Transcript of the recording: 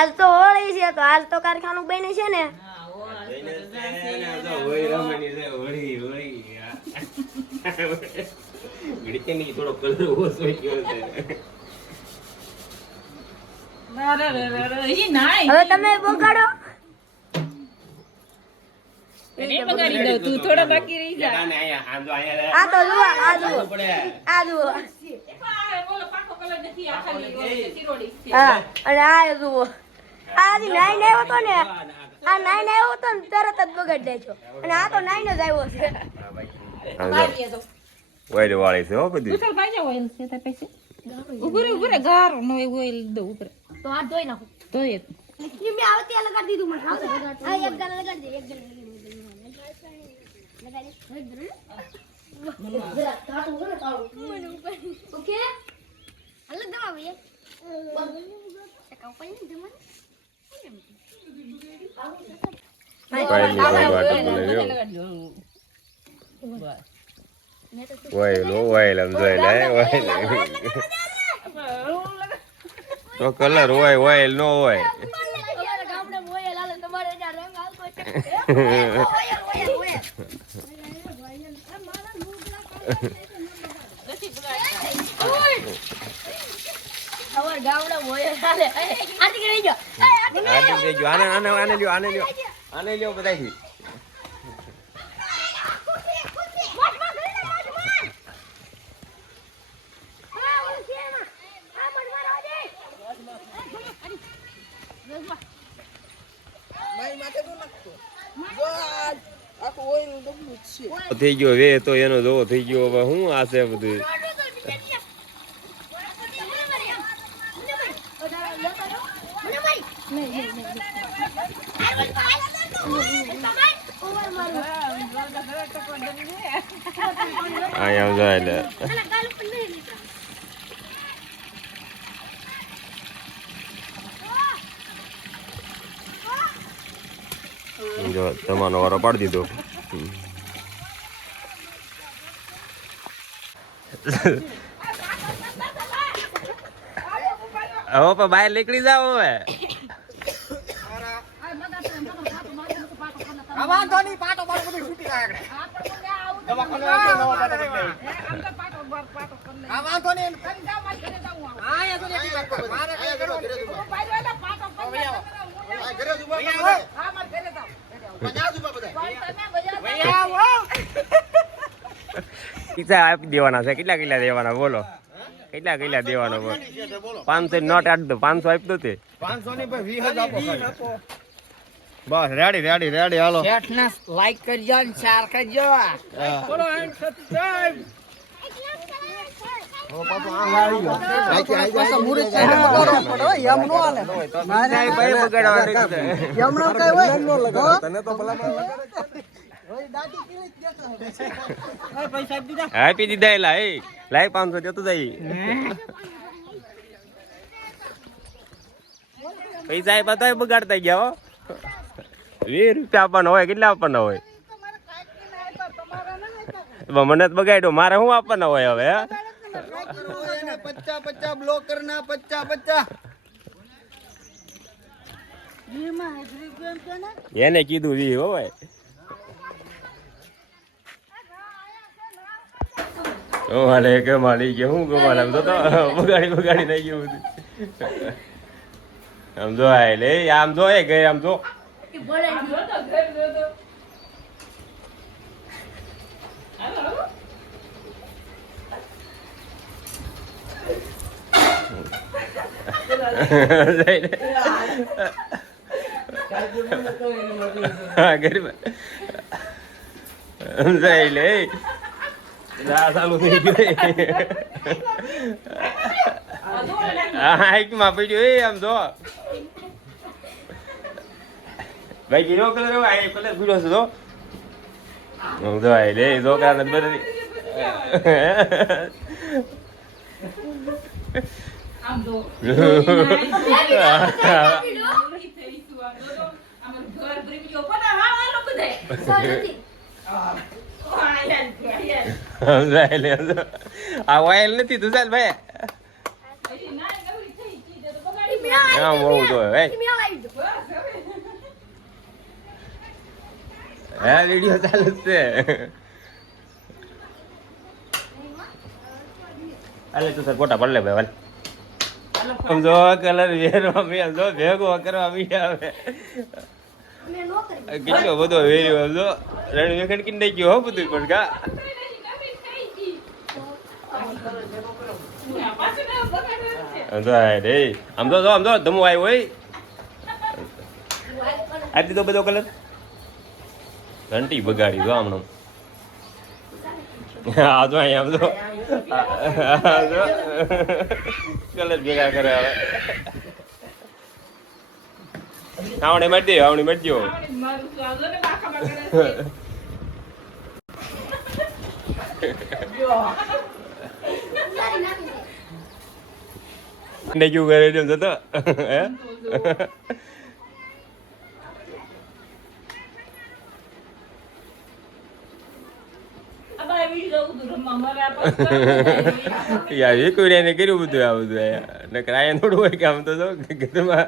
આજ તો હોળી છે તો આજ તો કારખાનું બને છે ને થોડો કલર ઓછો ગયો છે હવે તમે બગાડો તું થોડા બાકી રહી જા આ તો જુઓ આ જુઓ આ જુઓ હા અને આ જુઓ આ હજી નાઈને આવ્યો હતો ને આ નાઈને આવ્યો હતો ને તરત જ બગાડી દે છો અને આ તો નાઈને જ આવ્યો છે ઓઈલ વાળી છે હો બધી ઉછળ પાઈ જાવ ઓઈલ છે તાર પાસે ઉભરે ગાર નો ઓઈલ દો ઉપર તો આ ધોઈ નાખો ધોઈ એ મે આવતી લગાડી દીધું મને આ એક ગાલ લગાડી દે એક ગાલ ઓકે અલગ દવા ભૈયા ઓઈલ આમ જોઈ લે તો કલર હોય ઓઈલ નો હોય આને લ્યો બધાથી થઈ ગયો વે તો એનો જોવો થઈ ગયો હવે શું આ છે બધું અહીંયા જાય લે જો તમારો વારો પાડી દીધો હવે પણ બહાર નીકળી જાવ હવે આપી દેવાના છે કેટલા કિલ્લા દેવાના બોલો કેટલા કિલ્લા દેવાનો બોલો 500 નોટ આપ દો 500 આપી દો તે 500 ની ભાઈ 20 આપો બસ રેડી હાલો શેઠને લાઈક કરજો અને શેર કરજો બોલો એન્ડ સબસ્ક્રાઇબ આપી દીધા એલા એ લાઈ 500 જતું જાય પૈસા એ બધા બગાડતા ગયા હો 20 રૂપિયા આપવાના હોય કેટલા આપવાના હોય મને જ બગાડ્યો મારે શું આપવાના હોય હવે 50 બ્લોક કરના 50 એને કીધું 20 હો ભાઈ મારે કે માલી કે હું ગમાલ આમ તો બગાડી નહીં ગયું બધું આમ જો લે આમ જો એ ગઈ આમ જો ગરીબ જાય લે ચાલુ થઈ ગયું માં પડ્યું એ આમ જો ભાઈ ગીરો કલર કલર ભૂલો છે તો જો લે છોકરા ને બધી આ ઓઇલ નથી તું ચાલ ભાઈ આમ હોવું જોઈએ ભાઈ હા વિડીયો ચાલુ જ છે અલે તું સર ફોટા પડ લે ભાઈ સમજો કલર વેરવા મેં જો ભેગો કરવા મી આવે કેટલો બધો વેર્યો સમજો રણ વેખણ કિન દઈ ગયો હો બધું પણ કા સમજો રે આમ તો ધમો આવ્યો હોય આટલી તો બધો કલર ઘંટી બગાડી જો આમનો આ જો અહીંયા આમ જો કલર ભેગા કરે હવે આવડે મરજો ને ક્યું કરે છે તો હે યાર એ કોઈ ને કર્યું બધું આ બધું નકર આયા થોડું હોય કે આમ તો જો ઘરમાં